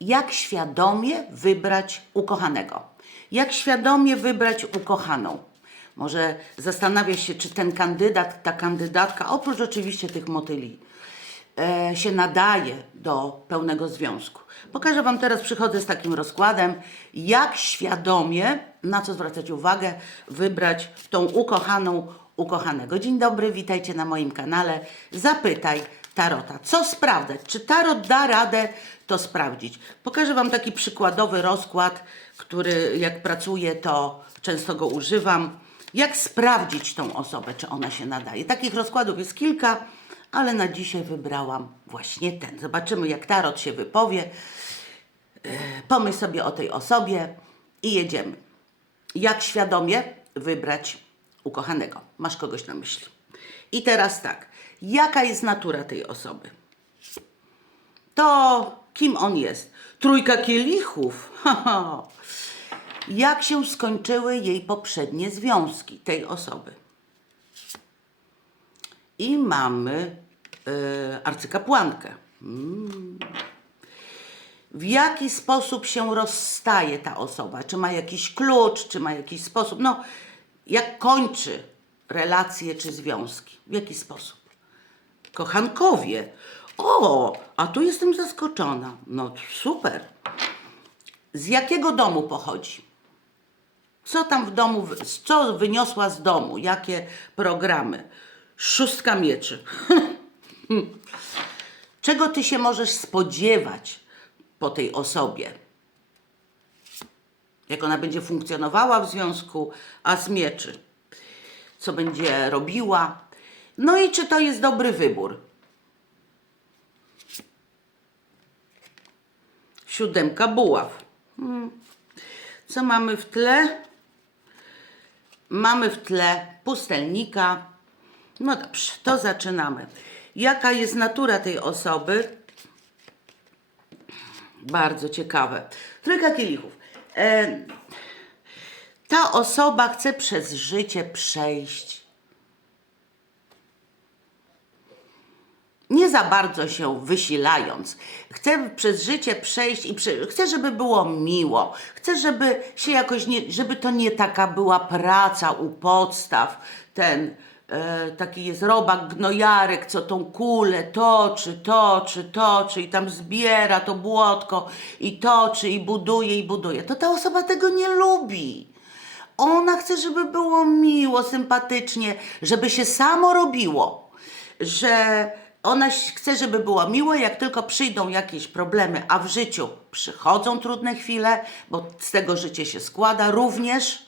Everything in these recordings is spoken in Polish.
jak świadomie wybrać ukochanego. Jak świadomie wybrać ukochaną. Może zastanawia się, czy ten kandydat, ta kandydatka, oprócz oczywiście tych motyli, e, się nadaje do pełnego związku. Pokażę Wam teraz, przychodzę z takim rozkładem, jak świadomie, na co zwracać uwagę, wybrać tą ukochaną, ukochanego. Dzień dobry, witajcie na moim kanale. Zapytaj Tarota. Co sprawdzać? Czy Tarot da radę to sprawdzić? Pokażę Wam taki przykładowy rozkład, który jak pracuję, to często go używam. Jak sprawdzić tą osobę, czy ona się nadaje? Takich rozkładów jest kilka, ale na dzisiaj wybrałam właśnie ten. Zobaczymy, jak Tarot się wypowie. E, Pomyśl sobie o tej osobie i jedziemy. Jak świadomie wybrać ukochanego? Masz kogoś na myśli. I teraz tak, jaka jest natura tej osoby? To kim on jest? Trójka kielichów. Jak się skończyły jej poprzednie związki tej osoby? I mamy y, arcykapłankę. Mm. W jaki sposób się rozstaje ta osoba? Czy ma jakiś klucz, czy ma jakiś sposób? No, jak kończy relacje czy związki? W jaki sposób? Kochankowie. O, a tu jestem zaskoczona. No super. Z jakiego domu pochodzi? Co tam w domu, co wyniosła z domu? Jakie programy? Szóstka mieczy. Czego ty się możesz spodziewać po tej osobie? Jak ona będzie funkcjonowała w związku, a z mieczy? Co będzie robiła? No i czy to jest dobry wybór? Siódemka buław. Hmm. Co mamy w tle? Mamy w tle pustelnika. No dobrze, to zaczynamy. Jaka jest natura tej osoby? Bardzo ciekawe. Trójka kielichów. E, ta osoba chce przez życie przejść. Nie za bardzo się wysilając. Chcę przez życie przejść i przy... chcę, żeby było miło. Chcę, żeby się jakoś nie, żeby to nie taka była praca u podstaw. Ten e, taki jest robak, gnojarek, co tą kulę toczy, toczy, toczy i tam zbiera to błotko i toczy i buduje i buduje. To ta osoba tego nie lubi. Ona chce, żeby było miło, sympatycznie, żeby się samo robiło, że ona chce, żeby było miło, jak tylko przyjdą jakieś problemy, a w życiu przychodzą trudne chwile, bo z tego życie się składa również,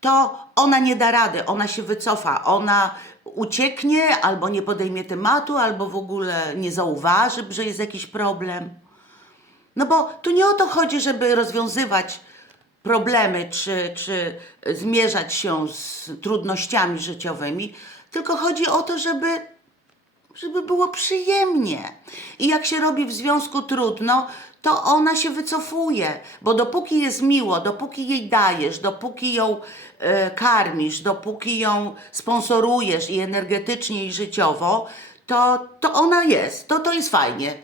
to ona nie da rady, ona się wycofa, ona ucieknie, albo nie podejmie tematu, albo w ogóle nie zauważy, że jest jakiś problem. No bo tu nie o to chodzi, żeby rozwiązywać problemy czy, czy zmierzać się z trudnościami życiowymi, tylko chodzi o to, żeby, żeby było przyjemnie. I jak się robi w związku trudno, to ona się wycofuje, bo dopóki jest miło, dopóki jej dajesz, dopóki ją e, karmisz, dopóki ją sponsorujesz i energetycznie, i życiowo, to, to ona jest, to, to jest fajnie.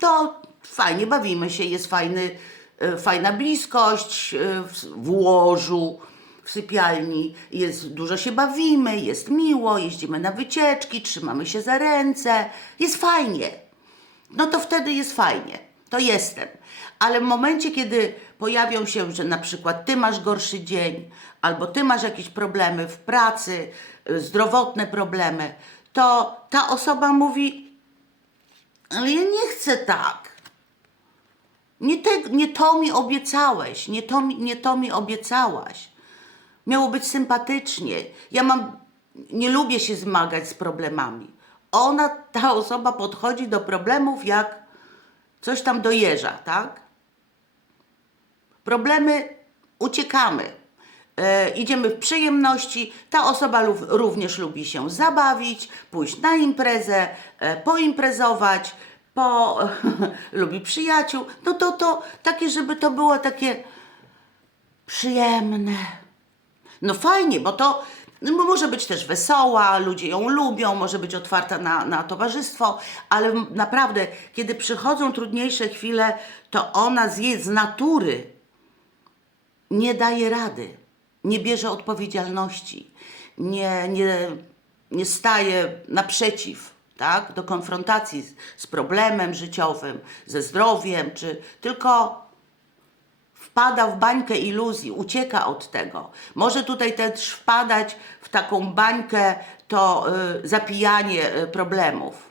To fajnie, bawimy się, jest fajny, e, fajna bliskość e, w, w łożu, w sypialni, jest, dużo się bawimy, jest miło, jeździmy na wycieczki, trzymamy się za ręce, jest fajnie. No to wtedy jest fajnie, to jestem. Ale w momencie, kiedy pojawią się, że na przykład ty masz gorszy dzień, albo ty masz jakieś problemy w pracy, y, zdrowotne problemy, to ta osoba mówi, ale ja nie chcę tak. Nie, te, nie to mi obiecałeś, nie to, nie to mi obiecałaś. Miało być sympatycznie. Ja mam, nie lubię się zmagać z problemami. Ona, ta osoba podchodzi do problemów jak coś tam dojeżdża, tak? Problemy uciekamy. E, idziemy w przyjemności. Ta osoba również lubi się zabawić, pójść na imprezę, e, poimprezować, po, lubi przyjaciół. No to, to takie, żeby to było takie przyjemne. No fajnie, bo to No, bo może być też wesoła, ludzie ją lubią, może być otwarta na, na towarzystwo, ale naprawdę, kiedy przychodzą trudniejsze chwile, to ona z jej z natury nie daje rady, nie bierze odpowiedzialności, nie, nie, nie staje naprzeciw tak, do konfrontacji z, z problemem życiowym, ze zdrowiem, czy tylko wpada w bańkę iluzji, ucieka od tego. Może tutaj też wpadać w taką bańkę to y, zapijanie y, problemów.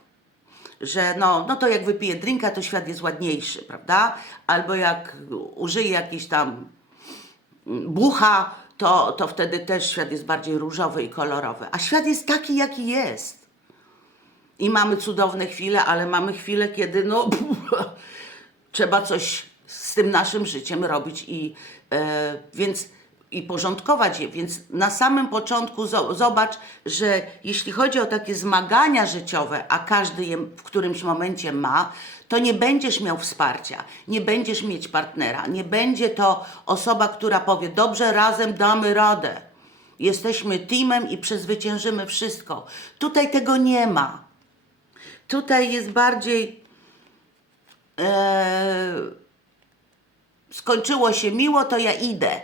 Że no, no to jak wypije drinka, to świat jest ładniejszy, prawda? Albo jak użyje jakiś tam mm, bucha, to, to wtedy też świat jest bardziej różowy i kolorowy. A świat jest taki, jaki jest. I mamy cudowne chwile, ale mamy chwile, kiedy no trzeba coś z tym naszym życiem robić i e, więc i porządkować je. Więc na samym początku zo- zobacz, że jeśli chodzi o takie zmagania życiowe, a każdy je w którymś momencie ma, to nie będziesz miał wsparcia, nie będziesz mieć partnera, nie będzie to osoba, która powie: Dobrze, razem damy radę. Jesteśmy teamem i przezwyciężymy wszystko. Tutaj tego nie ma. Tutaj jest bardziej e, skończyło się miło, to ja idę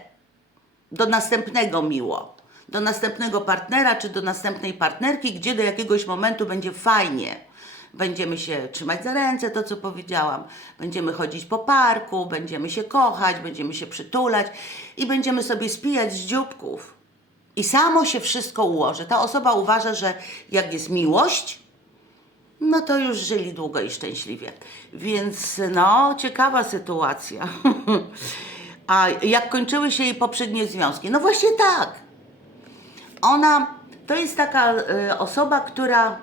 do następnego miło, do następnego partnera czy do następnej partnerki, gdzie do jakiegoś momentu będzie fajnie. Będziemy się trzymać za ręce, to co powiedziałam. Będziemy chodzić po parku, będziemy się kochać, będziemy się przytulać i będziemy sobie spijać z dzióbków. I samo się wszystko ułoży. Ta osoba uważa, że jak jest miłość, no to już żyli długo i szczęśliwie. Więc no, ciekawa sytuacja. A jak kończyły się jej poprzednie związki? No właśnie tak. Ona to jest taka y, osoba, która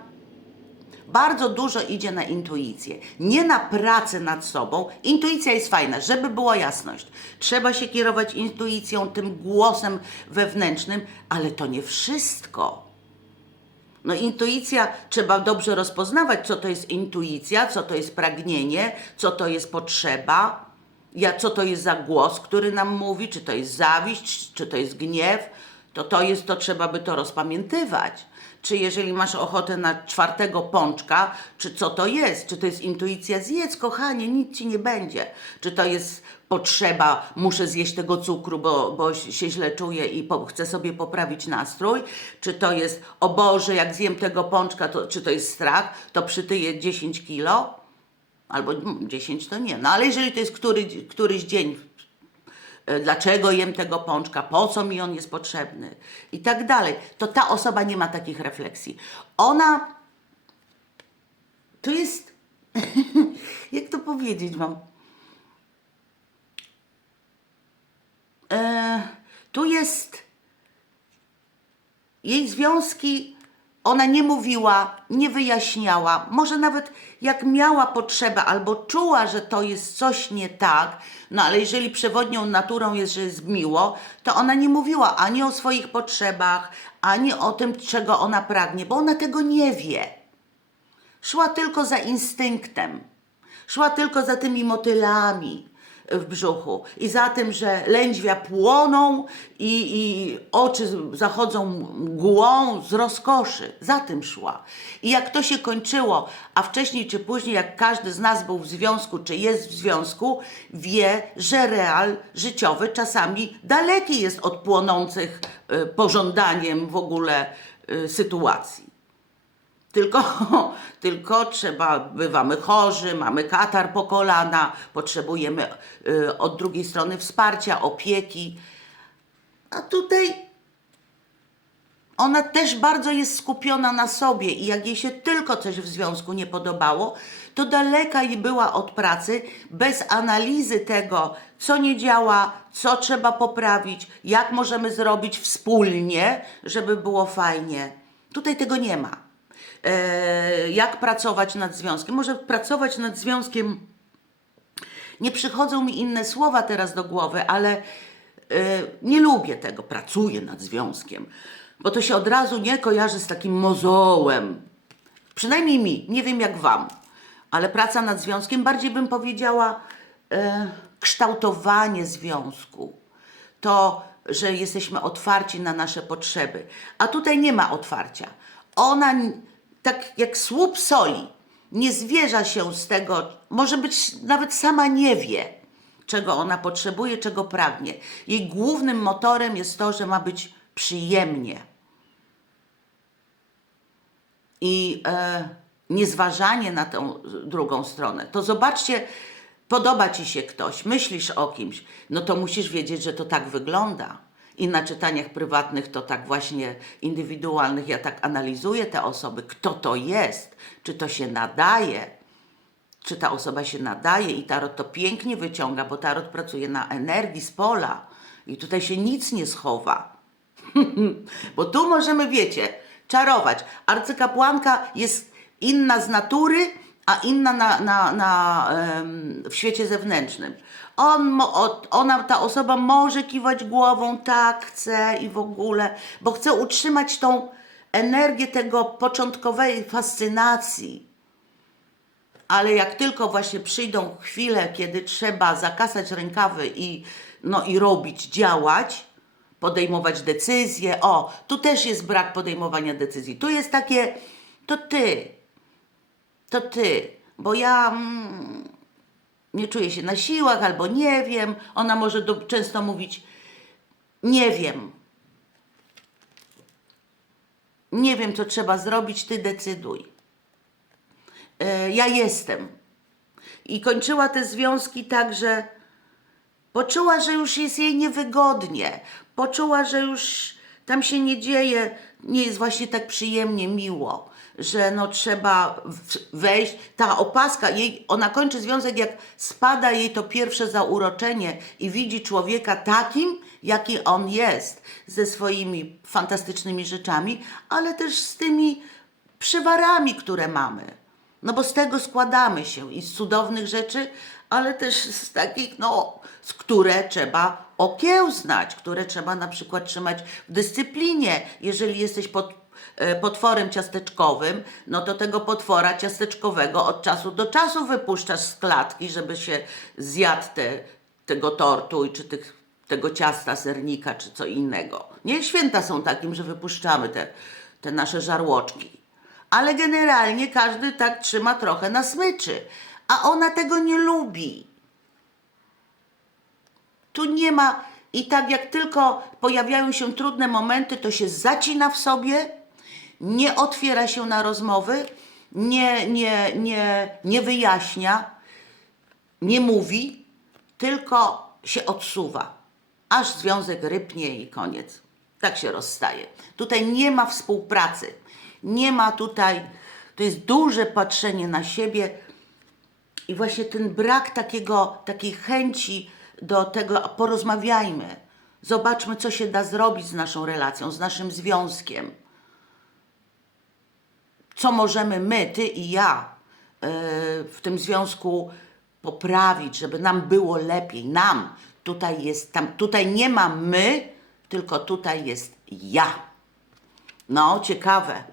bardzo dużo idzie na intuicję, nie na pracę nad sobą. Intuicja jest fajna, żeby była jasność. Trzeba się kierować intuicją, tym głosem wewnętrznym, ale to nie wszystko. No intuicja, trzeba dobrze rozpoznawać, co to jest intuicja, co to jest pragnienie, co to jest potrzeba, ja, co to jest za głos, który nam mówi, czy to jest zawiść, czy to jest gniew, to to jest, to trzeba by to rozpamiętywać. Czy jeżeli masz ochotę na czwartego pączka, czy co to jest? Czy to jest intuicja? Zjedz, kochanie, nic ci nie będzie. Czy to jest potrzeba, muszę zjeść tego cukru, bo, bo się źle czuję i po, chcę sobie poprawić nastrój? Czy to jest, o Boże, jak zjem tego pączka, to, czy to jest strach, to przytyję 10 kilo? Albo mm, 10 to nie. No ale jeżeli to jest który, któryś dzień, dlaczego jem tego pączka, po co mi on jest potrzebny i tak dalej, to ta osoba nie ma takich refleksji. Ona to jest, jak to powiedzieć wam? E, tu jest jej związki ona nie mówiła, nie wyjaśniała. Może nawet jak miała potrzebę albo czuła, że to jest coś nie tak, no ale jeżeli przewodnią naturą jest, że jest miło, to ona nie mówiła ani o swoich potrzebach, ani o tym, czego ona pragnie, bo ona tego nie wie. Szła tylko za instynktem. Szła tylko za tymi motylami w brzuchu i za tym, że lędźwia płoną i, i oczy zachodzą mgłą z rozkoszy. Za tym szła. I jak to się kończyło, a wcześniej czy później, jak każdy z nas był w związku, czy jest w związku, wie, że real życiowy czasami daleki jest od płonących y, pożądaniem w ogóle y, sytuacji. Tylko, tylko trzeba, bywamy chorzy, mamy katar po kolana, potrzebujemy y, od drugiej strony wsparcia, opieki. A tutaj ona też bardzo jest skupiona na sobie i jak jej się tylko coś w związku nie podobało, to daleka jej była od pracy, bez analizy tego, co nie działa, co trzeba poprawić, jak możemy zrobić wspólnie, żeby było fajnie. Tutaj tego nie ma. E, jak pracować nad związkiem? Może pracować nad związkiem nie przychodzą mi inne słowa teraz do głowy, ale e, nie lubię tego, pracuję nad związkiem, bo to się od razu nie kojarzy z takim mozołem. Przynajmniej mi, nie wiem jak Wam, ale praca nad związkiem, bardziej bym powiedziała e, kształtowanie związku. To że jesteśmy otwarci na nasze potrzeby. A tutaj nie ma otwarcia. Ona, tak jak słup soli, nie zwierza się z tego, może być nawet sama nie wie, czego ona potrzebuje, czego pragnie. Jej głównym motorem jest to, że ma być przyjemnie. I e, niezważanie na tę drugą stronę. To zobaczcie, podoba ci się ktoś, myślisz o kimś, no to musisz wiedzieć, że to tak wygląda. I na czytaniach prywatnych to tak właśnie indywidualnych ja tak analizuję te osoby, kto to jest, czy to się nadaje, czy ta osoba się nadaje i tarot to pięknie wyciąga, bo tarot pracuje na energii z pola i tutaj się nic nie schowa. bo tu możemy, wiecie, czarować. Arcykapłanka jest inna z natury, a inna na, na, na, w świecie zewnętrznym. On, ona, ta osoba może kiwać głową, tak, chce i w ogóle, bo chce utrzymać tą energię tego początkowej fascynacji. Ale jak tylko właśnie przyjdą chwile, kiedy trzeba zakasać rękawy i, no, i robić, działać, podejmować decyzje, o, tu też jest brak podejmowania decyzji. Tu jest takie, to ty, to ty, bo ja mm, nie czuję się na siłach albo nie wiem. Ona może do, często mówić, nie wiem. Nie wiem, co trzeba zrobić, ty decyduj. E, ja jestem. I kończyła te związki tak, że poczuła, że już jest jej niewygodnie. Poczuła, że już tam się nie dzieje, nie jest właśnie tak przyjemnie, miło, że no trzeba wejść. Ta opaska, jej, ona kończy związek, jak spada jej to pierwsze zauroczenie i widzi człowieka takim, jaki on jest, ze swoimi fantastycznymi rzeczami, ale też z tymi przywarami, które mamy. No bo z tego składamy się i z cudownych rzeczy, ale też z takich, no, z które trzeba okiełznać, które trzeba na przykład trzymać w dyscyplinie. Jeżeli jesteś pod, potworem ciasteczkowym, no to tego potwora ciasteczkowego od czasu do czasu wypuszczasz z klatki, żeby się zjadł te, tego tortu czy tych, tego ciasta, sernika, czy co innego. Nie święta są takim, że wypuszczamy te, te nasze żarłoczki ale generalnie każdy tak trzyma trochę na smyczy, a ona tego nie lubi. Tu nie ma, i tak jak tylko pojawiają się trudne momenty, to się zacina w sobie, nie otwiera się na rozmowy, nie, nie, nie, nie wyjaśnia, nie mówi, tylko się odsuwa, aż związek rypnie i koniec. Tak się rozstaje. Tutaj nie ma współpracy, nie ma tutaj, to jest duże patrzenie na siebie i właśnie ten brak takiego, takiej chęci do tego, porozmawiajmy, zobaczmy, co się da zrobić z naszą relacją, z naszym związkiem co możemy my, ty i ja yy, w tym związku poprawić, żeby nam było lepiej. Nam. Tutaj jest, tam, tutaj nie ma my, tylko tutaj jest ja. No, ciekawe.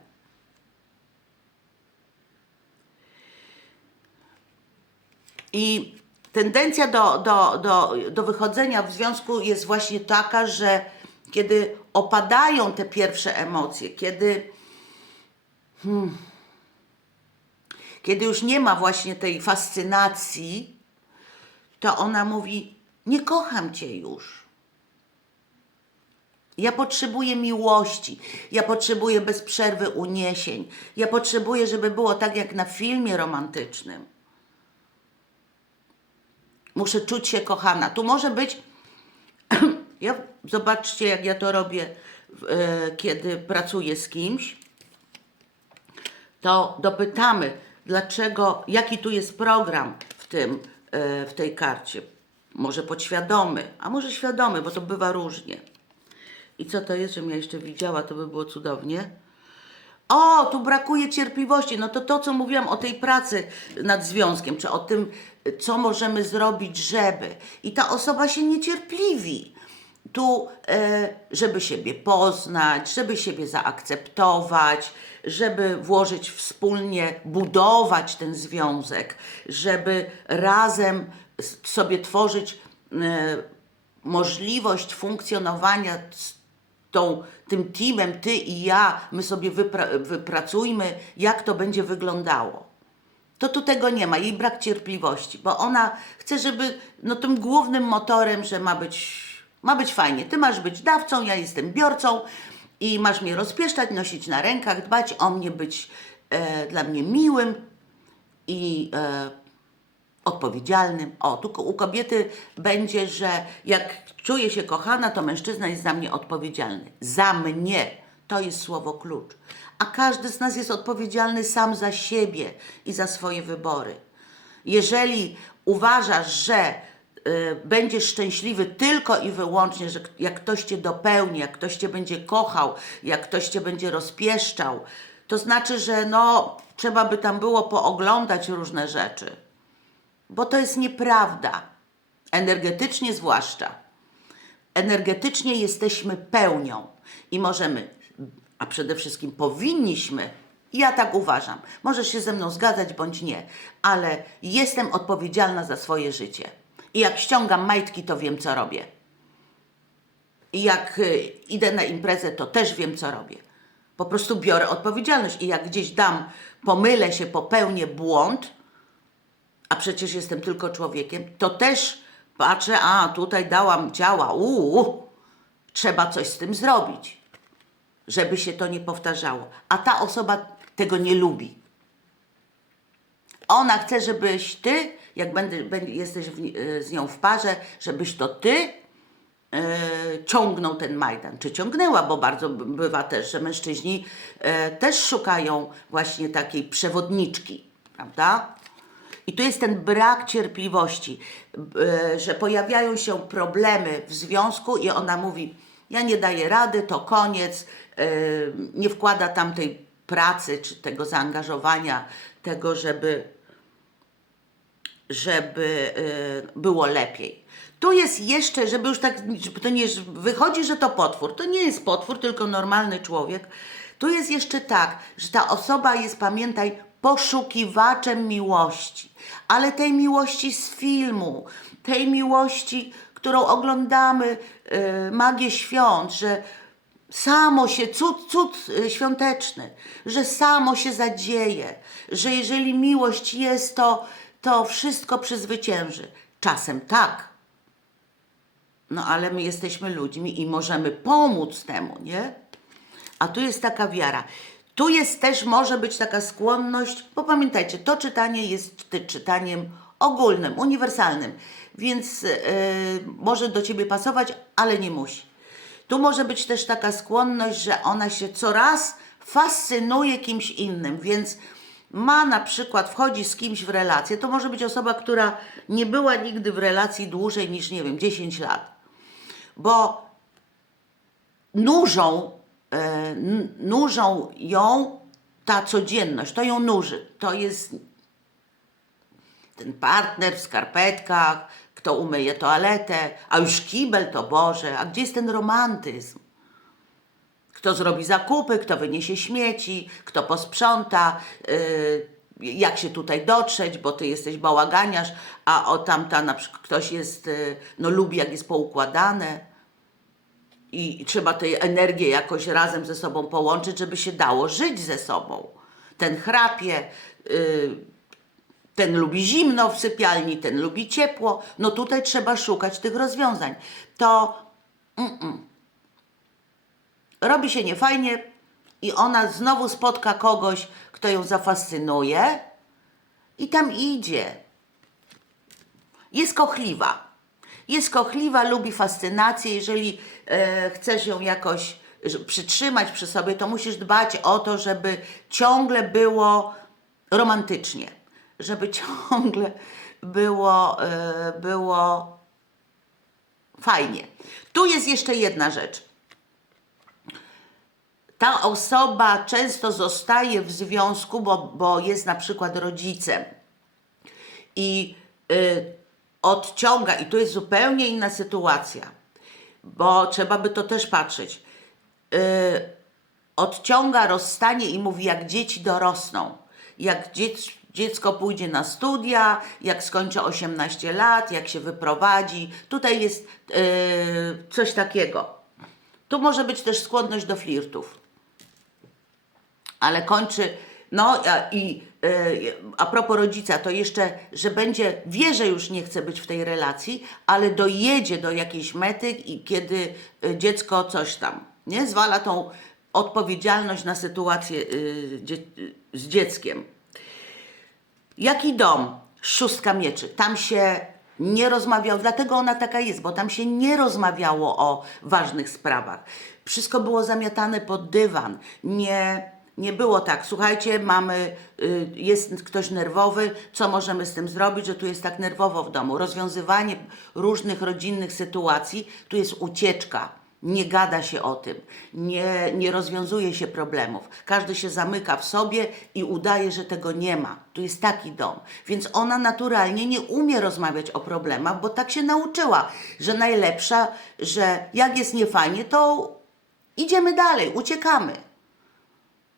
I tendencja do, do, do, do wychodzenia w związku jest właśnie taka, że kiedy opadają te pierwsze emocje, kiedy kiedy już nie ma właśnie tej fascynacji, to ona mówi: Nie kocham cię już. Ja potrzebuję miłości, ja potrzebuję bez przerwy uniesień, ja potrzebuję, żeby było tak jak na filmie romantycznym. Muszę czuć się kochana. Tu może być. Ja, zobaczcie, jak ja to robię, e, kiedy pracuję z kimś to dopytamy, dlaczego, jaki tu jest program w, tym, e, w tej karcie. Może podświadomy, a może świadomy, bo to bywa różnie. I co to jest, żebym ja jeszcze widziała, to by było cudownie. O, tu brakuje cierpliwości. No to to, co mówiłam o tej pracy nad związkiem, czy o tym, co możemy zrobić, żeby. I ta osoba się niecierpliwi. Tu, e, żeby siebie poznać, żeby siebie zaakceptować, żeby włożyć wspólnie, budować ten związek, żeby razem sobie tworzyć e, możliwość funkcjonowania tą, tym teamem, ty i ja, my sobie wypra- wypracujmy, jak to będzie wyglądało. To tu tego nie ma, jej brak cierpliwości, bo ona chce, żeby no, tym głównym motorem, że ma być, ma być fajnie. Ty masz być dawcą, ja jestem biorcą i masz mnie rozpieszczać, nosić na rękach, dbać o mnie, być e, dla mnie miłym i e, odpowiedzialnym. O, tu u kobiety będzie, że jak czuję się kochana, to mężczyzna jest za mnie odpowiedzialny. Za mnie. To jest słowo klucz. A każdy z nas jest odpowiedzialny sam za siebie i za swoje wybory. Jeżeli uważasz, że będziesz szczęśliwy tylko i wyłącznie, że jak ktoś cię dopełni, jak ktoś cię będzie kochał, jak ktoś cię będzie rozpieszczał, to znaczy, że no, trzeba by tam było pooglądać różne rzeczy bo to jest nieprawda. Energetycznie zwłaszcza. Energetycznie jesteśmy pełnią i możemy, a przede wszystkim powinniśmy, ja tak uważam, możesz się ze mną zgadzać bądź nie, ale jestem odpowiedzialna za swoje życie. I jak ściągam majtki, to wiem, co robię. I jak y, idę na imprezę, to też wiem, co robię. Po prostu biorę odpowiedzialność i jak gdzieś dam, pomylę się, popełnię błąd, a przecież jestem tylko człowiekiem, to też patrzę, a tutaj dałam ciała, uuu, trzeba coś z tym zrobić, żeby się to nie powtarzało. A ta osoba tego nie lubi. Ona chce, żebyś ty, jak będę, będę, jesteś w, y, z nią w parze, żebyś to ty y, ciągnął ten Majdan, czy ciągnęła, bo bardzo bywa też, że mężczyźni y, też szukają właśnie takiej przewodniczki, prawda? I tu jest ten brak cierpliwości, b- że pojawiają się problemy w związku i ona mówi, ja nie daję rady, to koniec, y, nie wkłada tam tej pracy czy tego zaangażowania, tego, żeby żeby y, było lepiej. Tu jest jeszcze, żeby już tak, żeby to nie wychodzi, że to potwór. To nie jest potwór, tylko normalny człowiek. Tu jest jeszcze tak, że ta osoba jest, pamiętaj, poszukiwaczem miłości, ale tej miłości z filmu, tej miłości, którą oglądamy, y, Magię Świąt, że samo się, cud, cud y, świąteczny, że samo się zadzieje, że jeżeli miłość jest, to, to wszystko przezwycięży. Czasem tak. No ale my jesteśmy ludźmi i możemy pomóc temu, nie? A tu jest taka wiara. Tu jest też, może być taka skłonność, bo pamiętajcie, to czytanie jest czytaniem ogólnym, uniwersalnym, więc yy, może do ciebie pasować, ale nie musi. Tu może być też taka skłonność, że ona się coraz fascynuje kimś innym, więc ma na przykład, wchodzi z kimś w relację, to może być osoba, która nie była nigdy w relacji dłużej niż, nie wiem, 10 lat. Bo nużą, e, n- nużą ją ta codzienność, to ją nuży. To jest ten partner w skarpetkach, kto umyje toaletę, a już kibel to Boże, a gdzie jest ten romantyzm? Kto zrobi zakupy, kto wyniesie śmieci, kto posprząta, yy, jak się tutaj dotrzeć, bo ty jesteś bałaganiarz, a o tamta na przykład ktoś jest, yy, no lubi jak jest poukładane i trzeba tę energię jakoś razem ze sobą połączyć, żeby się dało żyć ze sobą. Ten chrapie, yy, ten lubi zimno w sypialni, ten lubi ciepło. No tutaj trzeba szukać tych rozwiązań. To mm-mm. Robi się niefajnie i ona znowu spotka kogoś, kto ją zafascynuje i tam idzie. Jest kochliwa. Jest kochliwa, lubi fascynację. Jeżeli e, chcesz ją jakoś przytrzymać przy sobie, to musisz dbać o to, żeby ciągle było romantycznie. Żeby ciągle było, e, było fajnie. Tu jest jeszcze jedna rzecz. Ta osoba często zostaje w związku, bo, bo jest na przykład rodzicem i y, odciąga, i tu jest zupełnie inna sytuacja, bo trzeba by to też patrzeć. Y, odciąga rozstanie i mówi, jak dzieci dorosną, jak dzieci, Dziecko pójdzie na studia, jak skończy 18 lat, jak się wyprowadzi. Tutaj jest e, coś takiego. Tu może być też skłonność do flirtów ale kończy. No i e, a propos rodzica, to jeszcze, że będzie, wie, że już nie chce być w tej relacji, ale dojedzie do jakiejś mety i kiedy e, dziecko coś tam, nie? Zwala tą odpowiedzialność na sytuację y, z dzieckiem. Jaki dom? Szóstka mieczy. Tam się nie rozmawiało, dlatego ona taka jest, bo tam się nie rozmawiało o ważnych sprawach. Wszystko było zamiatane pod dywan. Nie, nie było tak, słuchajcie, mamy, y, jest ktoś nerwowy, co możemy z tym zrobić, że tu jest tak nerwowo w domu. Rozwiązywanie różnych rodzinnych sytuacji, tu jest ucieczka. Nie gada się o tym, nie, nie rozwiązuje się problemów. Każdy się zamyka w sobie i udaje, że tego nie ma. Tu jest taki dom. Więc ona naturalnie nie umie rozmawiać o problemach, bo tak się nauczyła, że najlepsza, że jak jest niefajnie, to idziemy dalej, uciekamy.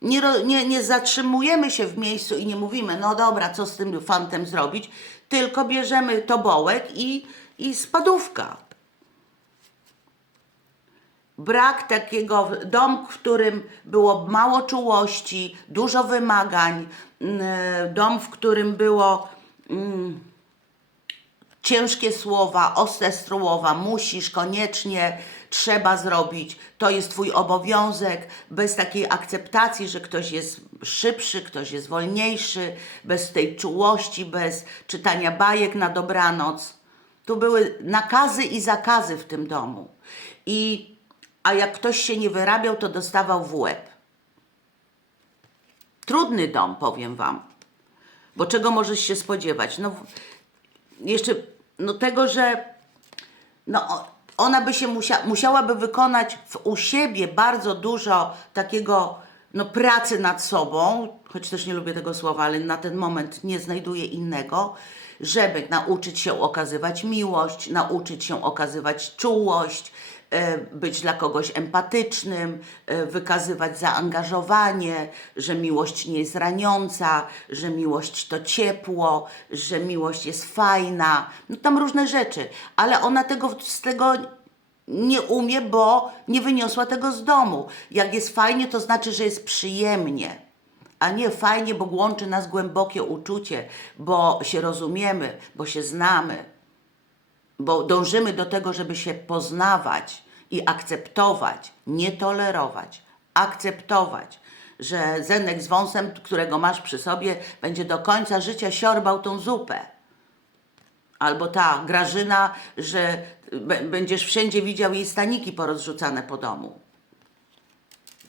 Nie, nie, nie zatrzymujemy się w miejscu i nie mówimy, no dobra, co z tym fantem zrobić, tylko bierzemy tobołek i, i spadówka. Brak takiego dom, w którym było mało czułości, dużo wymagań, mm, dom, w którym było mm, ciężkie słowa, ostre słowa, musisz, koniecznie, trzeba zrobić, to jest Twój obowiązek, bez takiej akceptacji, że ktoś jest szybszy, ktoś jest wolniejszy, bez tej czułości, bez czytania bajek na dobranoc. Tu były nakazy i zakazy w tym domu. I, a jak ktoś się nie wyrabiał, to dostawał w łeb. Trudny dom, powiem Wam. Bo czego możesz się spodziewać? No, jeszcze no tego, że no, ona by się musia, musiałaby wykonać w, u siebie bardzo dużo takiego no, pracy nad sobą, choć też nie lubię tego słowa, ale na ten moment nie znajduję innego, żeby nauczyć się okazywać miłość, nauczyć się okazywać czułość, być dla kogoś empatycznym, e, wykazywać zaangażowanie, że miłość nie jest raniąca, że miłość to ciepło, że miłość jest fajna. No tam różne rzeczy, ale ona tego z tego nie umie, bo nie wyniosła tego z domu. Jak jest fajnie, to znaczy, że jest przyjemnie. A nie fajnie, bo łączy nas głębokie uczucie, bo się rozumiemy, bo się znamy bo dążymy do tego, żeby się poznawać i akceptować, nie tolerować, akceptować, że Zenek z wąsem, którego masz przy sobie, będzie do końca życia siorbał tą zupę. Albo ta Grażyna, że będziesz wszędzie widział jej staniki porozrzucane po domu.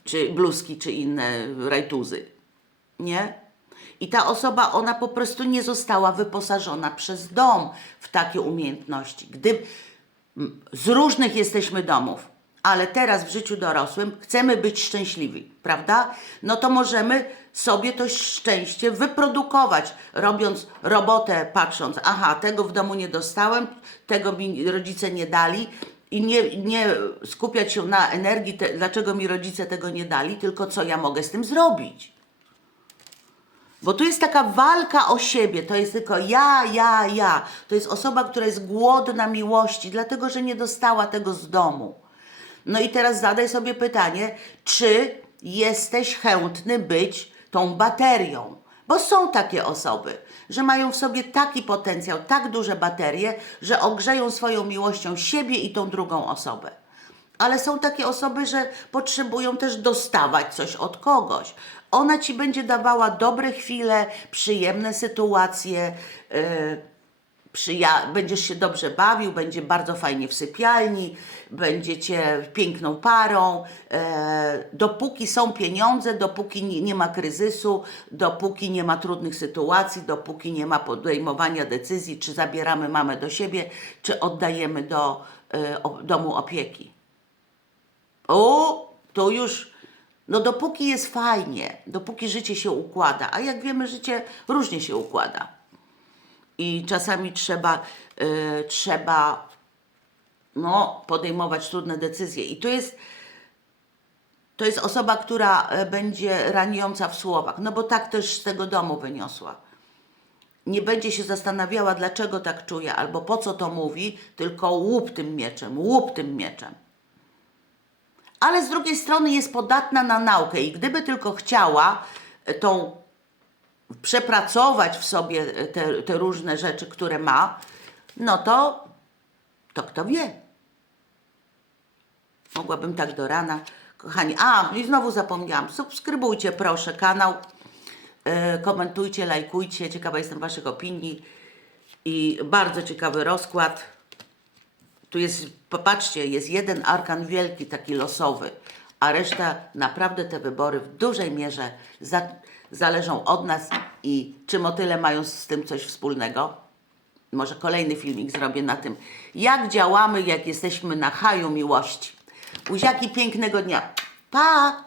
Czy bluzki, czy inne rajtuzy nie? I ta osoba, ona po prostu nie została wyposażona przez dom w takie umiejętności. Gdy z różnych jesteśmy domów, ale teraz w życiu dorosłym chcemy być szczęśliwi, prawda? No to możemy sobie to szczęście wyprodukować, robiąc robotę, patrząc, aha, tego w domu nie dostałem, tego mi rodzice nie dali, i nie, nie skupiać się na energii, te, dlaczego mi rodzice tego nie dali, tylko co ja mogę z tym zrobić. Bo tu jest taka walka o siebie, to jest tylko ja, ja, ja. To jest osoba, która jest głodna miłości, dlatego że nie dostała tego z domu. No i teraz zadaj sobie pytanie, czy jesteś chętny być tą baterią? Bo są takie osoby, że mają w sobie taki potencjał, tak duże baterie, że ogrzeją swoją miłością siebie i tą drugą osobę. Ale są takie osoby, że potrzebują też dostawać coś od kogoś. Ona ci będzie dawała dobre chwile, przyjemne sytuacje, yy, przyja- będziesz się dobrze bawił, będzie bardzo fajnie w sypialni, będziecie piękną parą. E, dopóki są pieniądze, dopóki nie, nie ma kryzysu, dopóki nie ma trudnych sytuacji, dopóki nie ma podejmowania decyzji, czy zabieramy mamę do siebie, czy oddajemy do e, o, domu opieki. O, to już, no dopóki jest fajnie, dopóki życie się układa, a jak wiemy, życie różnie się układa. I czasami trzeba, y, trzeba no, podejmować trudne decyzje. I to jest, to jest osoba, która e, będzie raniąca w słowach, no bo tak też z tego domu wyniosła. nie będzie się zastanawiała, dlaczego tak czuje, albo po co to mówi, tylko łup tym mieczem, łup tym mieczem. Ale z drugiej strony jest podatna na naukę i gdyby tylko chciała e, tą przepracować w sobie e, te, te różne rzeczy, które ma, no to, to kto wie. Mogłabym tak do rana. Kochani, a i znowu zapomniałam. Subskrybujcie proszę kanał, e, komentujcie, lajkujcie. Ciekawa jestem Waszych opinii i bardzo ciekawy rozkład. Tu jest, popatrzcie, jest jeden arkan wielki, taki losowy, a reszta naprawdę te wybory w dużej mierze za, zależą od nas i czy motyle mają z tym coś wspólnego. Może kolejny filmik zrobię na tym, jak działamy, jak jesteśmy na haju miłości. Buziaki, pięknego dnia. Pa!